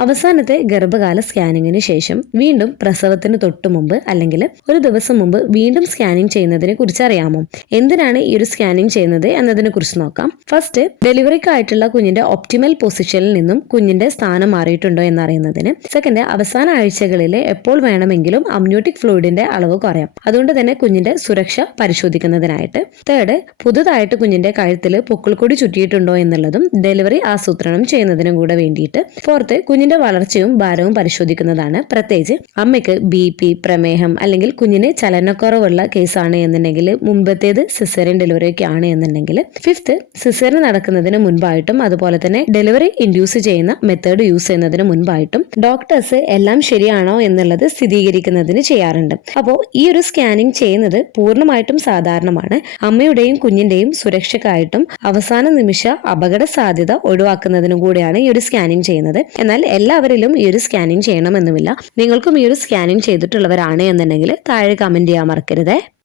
അവസാനത്തെ ഗർഭകാല സ്കാനിങ്ങിന് ശേഷം വീണ്ടും പ്രസവത്തിന് തൊട്ടു മുമ്പ് അല്ലെങ്കിൽ ഒരു ദിവസം മുമ്പ് വീണ്ടും സ്കാനിങ് ചെയ്യുന്നതിനെ കുറിച്ച് അറിയാമോ? എന്തിനാണ് ഈ ഒരു സ്കാനിങ് ചെയ്യുന്നത് എന്നതിനെ കുറിച്ച് നോക്കാം. ഫസ്റ്റ് ഡെലിവറിക്കായിട്ടുള്ള കുഞ്ഞിന്റെ ഒപ്റ്റിമൽ പൊസിഷനിൽ നിന്നും കുഞ്ഞിന്റെ സ്ഥാനം മാറിയിട്ടുണ്ടോ എന്നറിയുന്നതിന്. സെക്കൻഡ് അവസാന ആഴ്ചകളിലെ എപ്പോൾ വേണമെങ്കിലും അമ്യൂട്ടിക് ഫ്ലൂയിഡിന്റെ അളവ് കുറയാം. അതുകൊണ്ട് തന്നെ കുഞ്ഞിന്റെ സുരക്ഷ പരിശോധിക്കുന്നതിനായിട്ട്. തേർഡ് പുതുതായിട്ട് കുഞ്ഞിന്റെ കഴുത്തിൽ പൊക്കിൾക്കൊടി ചുറ്റിയിട്ടുണ്ടോ എന്നുള്ളതും ഡെലിവറി ആസൂത്രണം ചെയ്യുന്നതിനും കൂടെ വേണ്ടിയിട്ട്. ഫോർത്ത് കുഞ്ഞിന്റെ വളർച്ചയും ഭാരവും പരിശോധിക്കുന്നതാണ്. പ്രത്യേകിച്ച് അമ്മയ്ക്ക് ബി പി പ്രമേഹം അല്ലെങ്കിൽ കുഞ്ഞിന് ചലനക്കുറവുള്ള കേസാണ് എന്നുണ്ടെങ്കിൽ മുമ്പത്തേത് സിസേറിയൻ ഡെലിവറി ഒക്കെ ആണ് എന്നുണ്ടെങ്കിൽ ഫിഫ്ത്ത് സിസേറിയൻ നടക്കുന്നതിന് മുൻപായിട്ടും അതുപോലെ തന്നെ ഡെലിവറി ഇൻഡ്യൂസ് ചെയ്യുന്ന മെത്തേഡ് യൂസ് ചെയ്യുന്നതിന് മുൻപായിട്ടും ഡോക്ടേഴ്സ് എല്ലാം ശരിയാണോ എന്നുള്ളത് സ്ഥിരീകരിക്കുന്നതിന് ചെയ്യാറുണ്ട്. അപ്പോൾ ഈ ഒരു സ്കാനിങ് ചെയ്യുന്നത് പൂർണമായിട്ടും സാധാരണമാണ്. അമ്മയുടെയും കുഞ്ഞിന്റെയും സുരക്ഷയ്ക്കായിട്ടും അവസാന നിമിഷ അപകട സാധ്യത ഒഴിവാക്കുന്നതിനും കൂടിയാണ് ഈ ഒരു സ്കാനിങ് ചെയ്യുന്നത്. എന്നാൽ എല്ലാവരിലും ഈ ഒരു സ്കാനിങ് ചെയ്യണമെന്നുമില്ല. നിങ്ങൾക്കും ഈ ഒരു സ്കാനിങ് ചെയ്തിട്ടുള്ളവരാണ് എന്നുണ്ടെങ്കിൽ താഴെ കമന്റ് ചെയ്യാൻ മറക്കരുതേ.